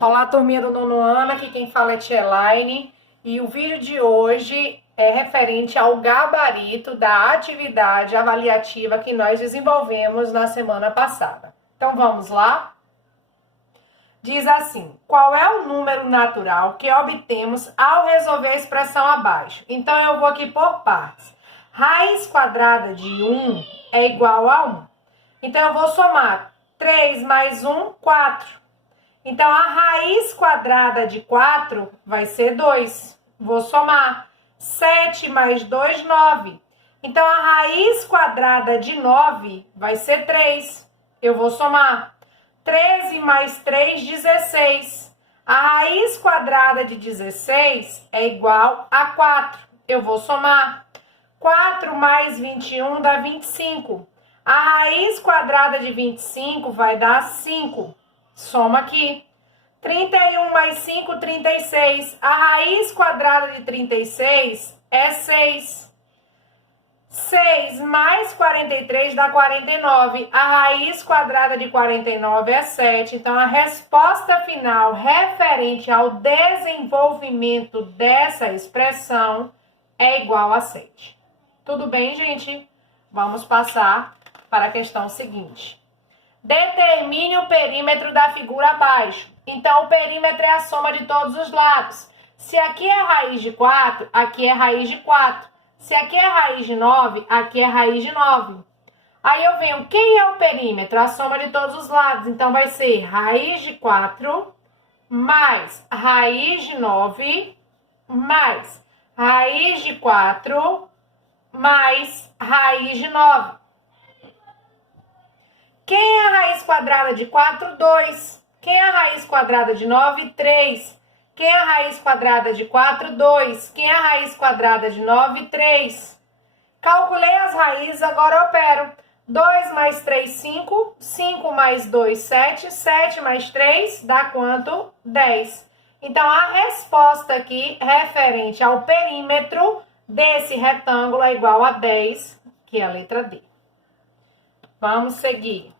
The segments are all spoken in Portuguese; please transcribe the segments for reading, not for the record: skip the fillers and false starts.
Olá, turminha do nono ano, aqui quem fala é Tia Elaine e o vídeo de hoje é referente ao gabarito da atividade avaliativa que nós desenvolvemos na semana passada. Então vamos lá? Diz assim: qual é o número natural que obtemos ao resolver a expressão abaixo? Então eu vou aqui por partes. Raiz quadrada de 1 é igual a 1. Então eu vou somar 3 mais 1, 4. Então, a raiz quadrada de 4 vai ser 2. Vou somar. 7 mais 2, 9. Então, a raiz quadrada de 9 vai ser 3. Eu vou somar. 13 mais 3, 16. A raiz quadrada de 16 é igual a 4. Eu vou somar. 4 mais 21 dá 25. A raiz quadrada de 25 vai dar 5. Soma aqui. 31 mais 5, 36. A raiz quadrada de 36 é 6. 6 mais 43 dá 49. A raiz quadrada de 49 é 7. Então, a resposta final referente ao desenvolvimento dessa expressão é igual a 7. Tudo bem, gente? Vamos passar para a questão seguinte. Determine o perímetro da figura abaixo. Então, o perímetro é a soma de todos os lados. Se aqui é raiz de 4, aqui é raiz de 4. Se aqui é raiz de 9, aqui é raiz de 9. Aí eu venho, quem é o perímetro? A soma de todos os lados. Então, vai ser raiz de 4 mais raiz de 9 mais raiz de 4 mais raiz de 9. Quem é a raiz quadrada de 4? 2. Quem é a raiz quadrada de 9? 3. Quem é a raiz quadrada de 4? 2. Quem é a raiz quadrada de 9? 3. Calculei as raízes, agora opero. 2 mais 3, 5. 5 mais 2, 7. 7 mais 3 dá quanto? 10. Então, a resposta aqui referente ao perímetro desse retângulo é igual a 10, que é a letra D. Vamos seguir.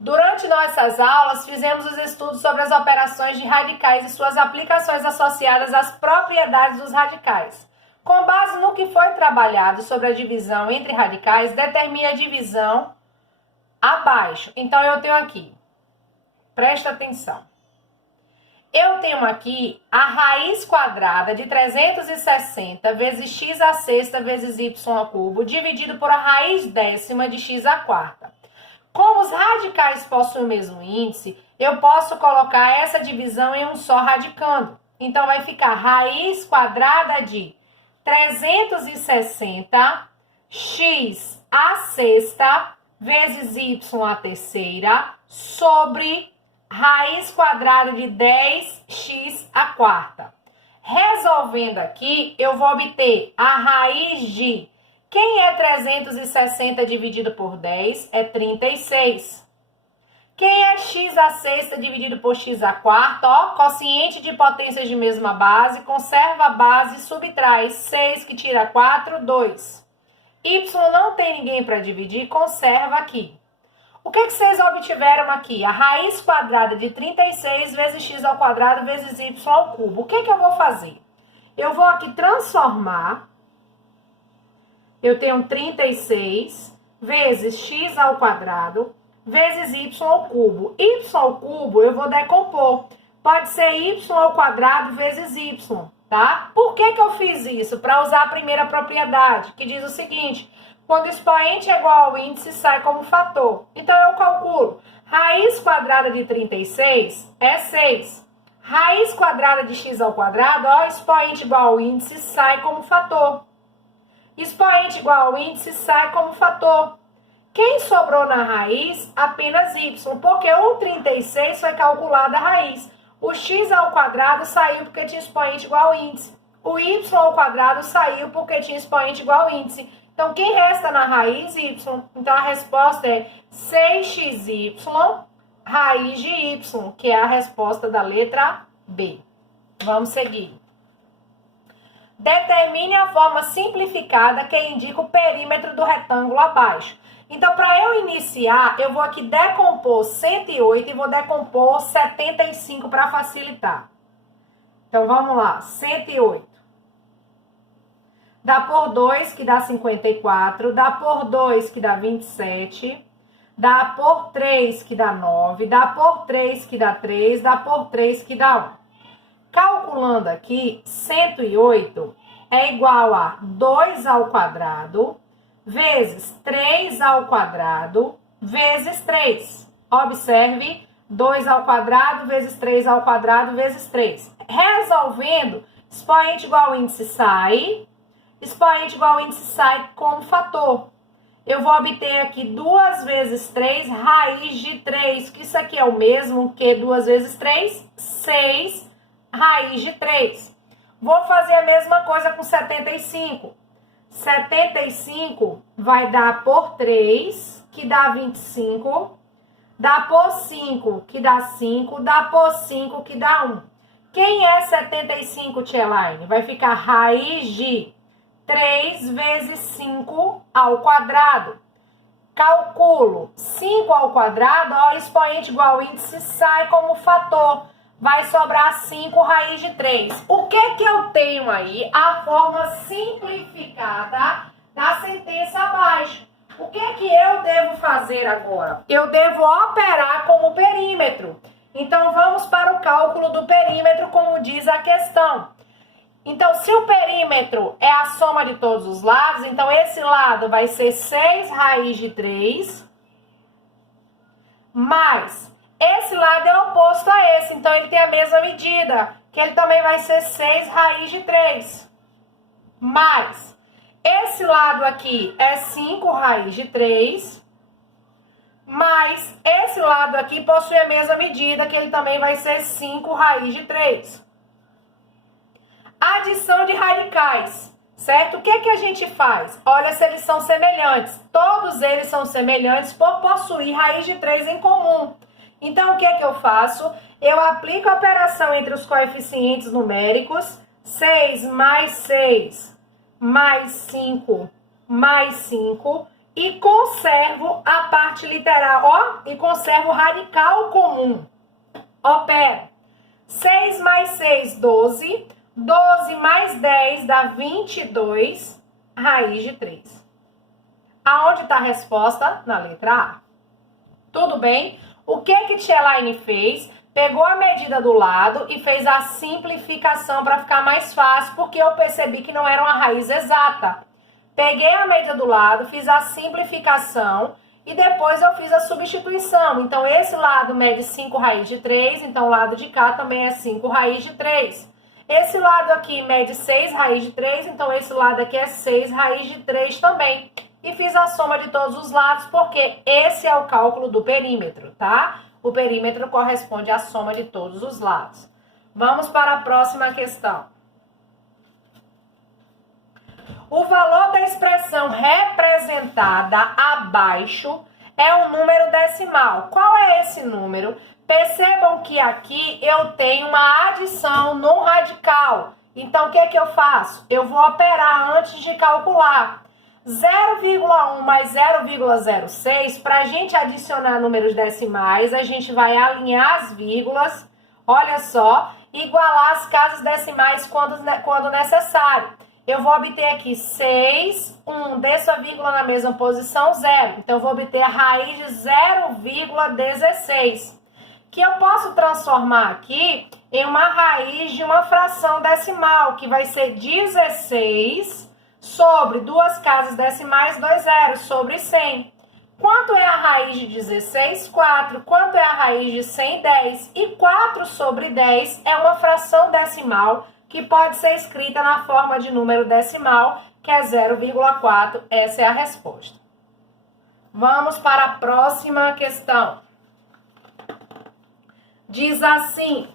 Durante nossas aulas, fizemos os estudos sobre as operações de radicais e suas aplicações associadas às propriedades dos radicais. Com base no que foi trabalhado sobre a divisão entre radicais, determine a divisão abaixo. Então, eu tenho aqui, presta atenção. Eu tenho aqui a raiz quadrada de 360 vezes x à sexta vezes y ao cubo, dividido por a raiz décima de x à quarta. Como os radicais possuem o mesmo índice, eu posso colocar essa divisão em um só radicando. Então, vai ficar raiz quadrada de 360 x à sexta vezes y à terceira sobre raiz quadrada de 10x à quarta. Resolvendo aqui, eu vou obter a raiz de... Quem é 360 dividido por 10? É 36. Quem é x à sexta dividido por x à quarta? Ó, quociente de potências de mesma base, conserva a base e subtrai 6 que tira 4, 2. Y não tem ninguém para dividir, conserva aqui. O que vocês obtiveram aqui? A raiz quadrada de 36 vezes x ao quadrado vezes y ao cubo. O que eu vou fazer? Eu vou aqui transformar. Eu tenho 36 vezes x ao quadrado vezes y ao cubo. Y ao cubo eu vou decompor. Pode ser y ao quadrado vezes y, tá? Por que eu fiz isso? Para usar a primeira propriedade, que diz o seguinte: quando o expoente é igual ao índice, sai como fator. Então, eu calculo. Raiz quadrada de 36 é 6. Raiz quadrada de x ao quadrado, ó, expoente igual ao índice, sai como fator. Expoente igual ao índice, sai como fator. Quem sobrou na raiz? Apenas y, porque o 36 foi calculado a raiz. O x ao quadrado saiu porque tinha expoente igual ao índice. O y ao quadrado saiu porque tinha expoente igual ao índice. Então, quem resta na raiz? Y. Então, a resposta é 6xy raiz de y, que é a resposta da letra B. Vamos seguir. Determine a forma simplificada que indica o perímetro do retângulo abaixo. Então, para eu iniciar, eu vou aqui decompor 108 e vou decompor 75 para facilitar. Então, vamos lá. 108. Dá por 2, que dá 54. Dá por 2, que dá 27. Dá por 3, que dá 9. Dá por 3, que dá 3. Dá por 3, que dá 1. Calculando aqui, 108 é igual a 2 ao quadrado vezes 3 ao quadrado vezes 3. Observe, 2 ao quadrado vezes 3 ao quadrado vezes 3. Resolvendo, expoente igual ao índice sai, expoente igual ao índice sai como fator. Eu vou obter aqui 2 vezes 3 raiz de 3, que isso aqui é o mesmo que 2 vezes 3, 6 raiz de 3. Vou fazer a mesma coisa com 75. 75 vai dar por 3, que dá 25. Dá por 5, que dá 5. Dá por 5, que dá 1. Quem é 75, Tia Elaine? Vai ficar raiz de 3 vezes 5 ao quadrado. Calculo 5 ao quadrado, ó, expoente igual ao índice sai como fator. Vai sobrar 5 raiz de 3. O que eu tenho aí? A forma simplificada da sentença abaixo. O que eu devo fazer agora? Eu devo operar como perímetro. Então, vamos para o cálculo do perímetro, como diz a questão. Então, se o perímetro é a soma de todos os lados, então esse lado vai ser 6 raiz de 3, mais esse lado é oposto a esse, então ele tem a mesma medida, que ele também vai ser 6 raiz de 3. Mais esse lado aqui é 5 raiz de 3, mais esse lado aqui possui a mesma medida, que ele também vai ser 5 raiz de 3. Adição de radicais, certo? O que a gente faz? Olha se eles são semelhantes. Todos eles são semelhantes por possuir raiz de 3 em comum. Então, o que eu faço? Eu aplico a operação entre os coeficientes numéricos, 6 mais 6 mais 5 mais 5, e conservo a parte literal, ó, e conservo o radical comum. Opero. 6 mais 6, 12. 12 mais 10 dá 22 raiz de 3. Aonde está a resposta? Na letra A. Tudo bem? O que Tia Elaine fez? Pegou a medida do lado e fez a simplificação para ficar mais fácil, porque eu percebi que não era uma raiz exata. Peguei a medida do lado, fiz a simplificação e depois eu fiz a substituição. Então, esse lado mede 5 raiz de 3, então o lado de cá também é 5 raiz de 3. Esse lado aqui mede 6 raiz de 3, então esse lado aqui é 6 raiz de 3 também. E fiz a soma de todos os lados, porque esse é o cálculo do perímetro, tá? O perímetro corresponde à soma de todos os lados. Vamos para a próxima questão. O valor da expressão representada abaixo é um número decimal. Qual é esse número? Percebam que aqui eu tenho uma adição no radical. Então, o que eu faço? Eu vou operar antes de calcular. 0,1 mais 0,06, para a gente adicionar números decimais, a gente vai alinhar as vírgulas, olha só, igualar as casas decimais quando necessário. Eu vou obter aqui 6, 1, desço a vírgula na mesma posição, 0. Então, eu vou obter a raiz de 0,16, que eu posso transformar aqui em uma raiz de uma fração decimal, que vai ser 16 sobre duas casas decimais, 2 zeros, sobre 100. Quanto é a raiz de 16? 4. Quanto é a raiz de 100? 10. E 4 sobre 10 é uma fração decimal que pode ser escrita na forma de número decimal, que é 0,4. Essa é a resposta. Vamos para a próxima questão. Diz assim: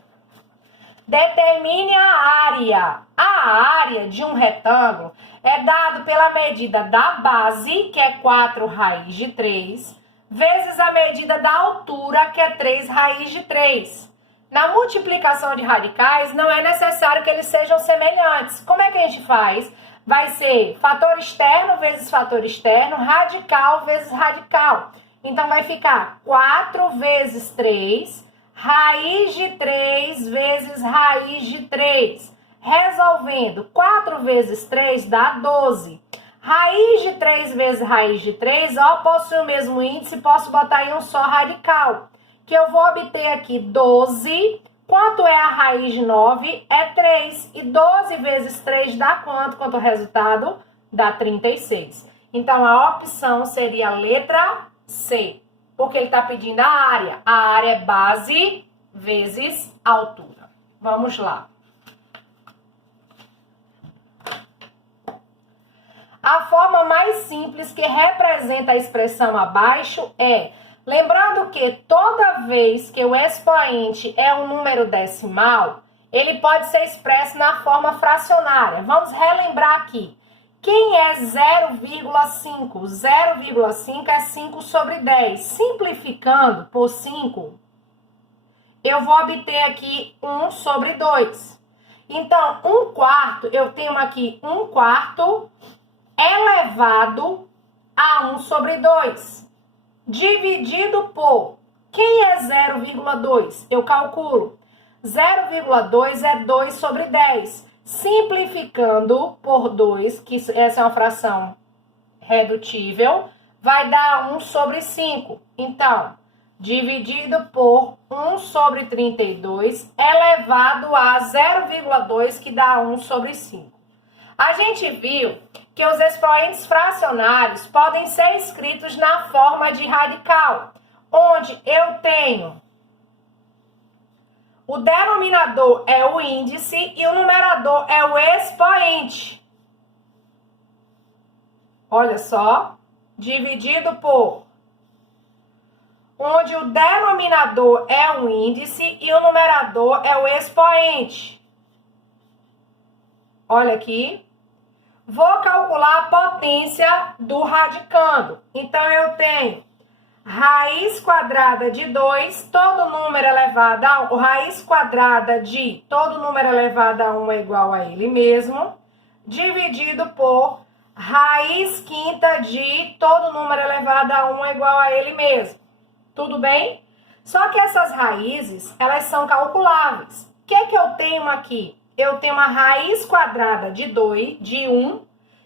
determine a área. A área de um retângulo é dado pela medida da base, que é 4 raiz de 3, vezes a medida da altura, que é 3 raiz de 3. Na multiplicação de radicais, não é necessário que eles sejam semelhantes. Como é que a gente faz? vai ser fator externo vezes fator externo, radical vezes radical. Então, vai ficar 4 vezes 3, raiz de 3 vezes raiz de 3. Resolvendo, 4 vezes 3 dá 12. Raiz de 3 vezes raiz de 3, ó, possui o mesmo índice, posso botar em um só radical. Que eu vou obter aqui 12. Quanto é a raiz de 9? É 3. E 12 vezes 3 dá quanto? Quanto é o resultado? Dá 36. Então, a opção seria a letra C. Porque ele está pedindo a área. A área é base vezes altura. Vamos lá. A forma mais simples que representa a expressão abaixo é... Lembrando que toda vez que o expoente é um número decimal, ele pode ser expresso na forma fracionária. Vamos relembrar aqui. Quem é 0,5? 0,5 é 5 sobre 10. Simplificando por 5, eu vou obter aqui 1 sobre 2. Então, 1/4, eu tenho aqui 1/4 elevado a 1 sobre 2. Dividido por, quem é 0,2? Eu calculo. 0,2 é 2 sobre 10. Simplificando por 2, que essa é uma fração redutível, vai dar 1 sobre 5. Então, dividido por 1 sobre 32, elevado a 0,2, que dá 1 sobre 5. A gente viu que os expoentes fracionários podem ser escritos na forma de radical, onde eu tenho o denominador é o índice e o numerador é o expoente. Olha só, dividido por, onde o denominador é o índice e o numerador é o expoente. Olha aqui. Vou calcular a potência do radicando. Então, eu tenho raiz quadrada de 2, todo número elevado a 1, raiz quadrada de todo número elevado a 1 é igual a ele mesmo, dividido por raiz quinta de todo número elevado a 1 é igual a ele mesmo. Tudo bem? Só que essas raízes, elas são calculáveis. O que que eu tenho aqui? Eu tenho a raiz quadrada de 2, de 1,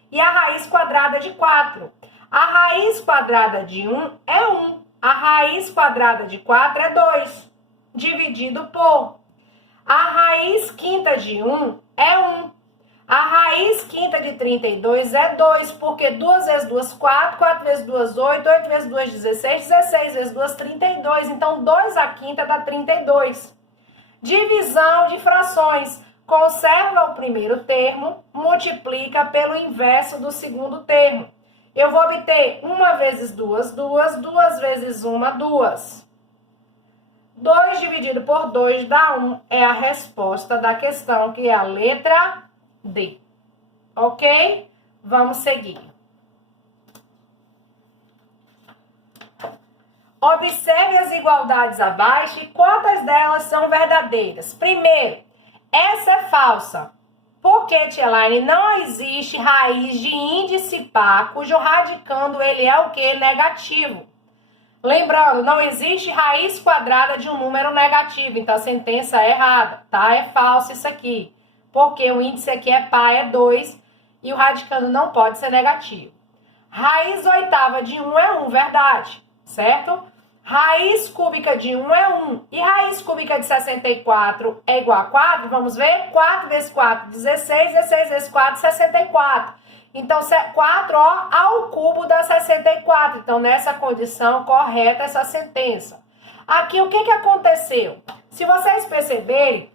e a raiz quadrada de 4. A raiz quadrada de 1 é 1. A raiz quadrada de 4 é 2. Dividido por. A raiz quinta de 1 é 1. A raiz quinta de 32 é 2, porque 2 vezes 2, 4, 4 vezes 2, 8, 8 vezes 2, 16, 16 vezes 2, 32. Então, 2 à quinta dá 32. Divisão de frações. Conserva o primeiro termo, multiplica pelo inverso do segundo termo. Eu vou obter 1 vezes 2, 2, 2 vezes 1, 2. 2 dividido por 2 dá 1, é a resposta da questão, que é a letra D. Ok? Vamos seguir. Observe as igualdades abaixo e quantas delas são verdadeiras. Primeiro, essa é falsa. Porque, Tia Elaine, não existe raiz de índice par, cujo radicando ele é o quê? Negativo. Lembrando, não existe raiz quadrada de um número negativo. Então, a sentença é errada, tá? É falso isso aqui. Porque o índice aqui é par, é 2, e o radicando não pode ser negativo. Raiz oitava de 1 é 1, verdade, certo? Raiz cúbica de 1 é 1. E raiz cúbica de 64 é igual a 4? Vamos ver? 4 vezes 4, 16. 16 vezes 4, 64. Então, 4 ó, ao cubo dá 64. Então, nessa condição, correta essa sentença. Aqui, o que que aconteceu? Se vocês perceberem,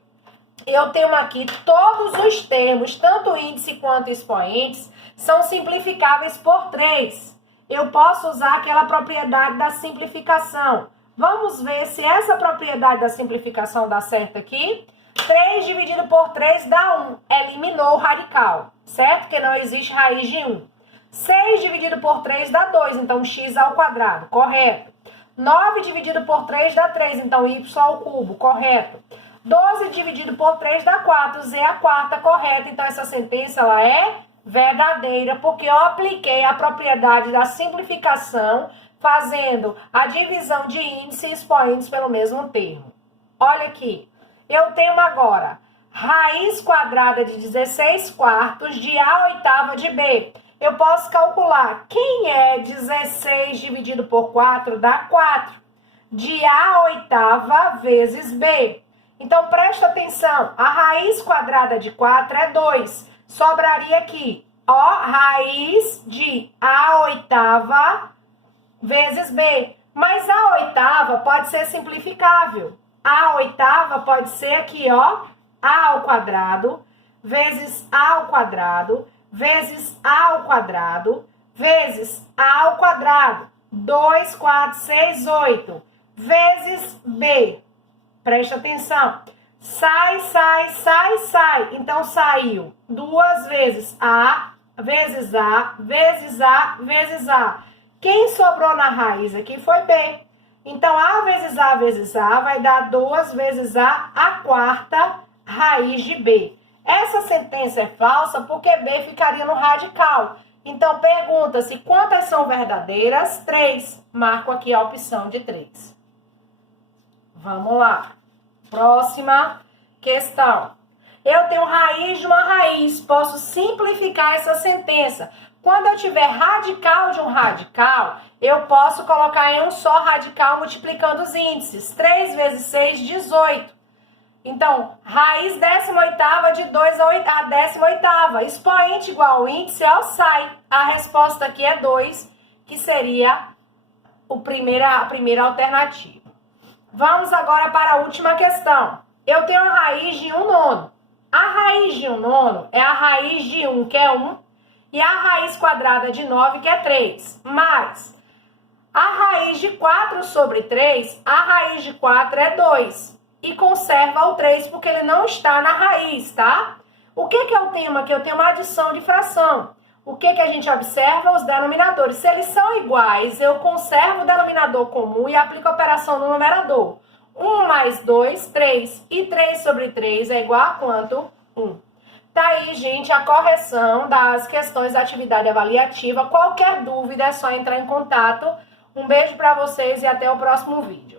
eu tenho aqui todos os termos, tanto índice quanto expoentes, são simplificáveis por 3. Eu posso usar aquela propriedade da simplificação. Vamos ver se essa propriedade da simplificação dá certo aqui. 3 dividido por 3 dá 1. Eliminou o radical, certo? Porque não existe raiz de 1. 6 dividido por 3 dá 2, então x ao quadrado, correto. 9 dividido por 3 dá 3, então y ao cubo, correto. 12 dividido por 3 dá 4, z à quarta, correto. Então, essa sentença ela é verdadeira, porque eu apliquei a propriedade da simplificação, fazendo a divisão de índice e expoentes pelo mesmo termo. Olha aqui, eu tenho agora raiz quadrada de 16 quartos de A oitava de B. Eu posso calcular quem é 16 dividido por 4 dá 4. De A oitava vezes B. Então, presta atenção, a raiz quadrada de 4 é 2. Sobraria aqui, ó, raiz de A oitava vezes B. Mas a oitava pode ser simplificável. A oitava pode ser aqui, ó, A ao quadrado, vezes A ao quadrado, vezes A ao quadrado, vezes A ao quadrado. 2, 4, 6, 8. Vezes B. Presta atenção. Sai, sai, sai, sai. Então, saiu 2 vezes A, vezes A, vezes A, vezes A. Quem sobrou na raiz aqui foi B. Então, A vezes A vai dar 2 vezes a quarta raiz de B. Essa sentença é falsa porque B ficaria no radical. Então, pergunta-se quantas são verdadeiras? 3. Marco aqui a opção de 3. Vamos lá. Próxima questão. Eu tenho raiz de uma raiz. Posso simplificar essa sentença. Quando eu tiver radical de um radical, eu posso colocar em um só radical multiplicando os índices. 3 vezes 6, 18. Então, raiz 18ª de 2 a 18ª. Expoente igual ao índice é o sai. A resposta aqui é 2, que seria a primeira alternativa. Vamos agora para a última questão. Eu tenho a raiz de 1/9. A raiz de 1/9 é a raiz de 1, que é 1, e a raiz quadrada de 9, que é 3. Mais a raiz de 4 sobre 3, a raiz de 4 é 2. E conserva o 3 porque ele não está na raiz, tá? O que eu tenho aqui? Eu tenho uma adição de fração. O que a gente observa? Os denominadores. Se eles são iguais, eu conservo o denominador comum e aplico a operação no numerador. 1 mais 2, 3. E 3 sobre 3 é igual a quanto? 1. Tá aí, gente, a correção das questões da atividade avaliativa. Qualquer dúvida é só entrar em contato. Um beijo para vocês e até o próximo vídeo.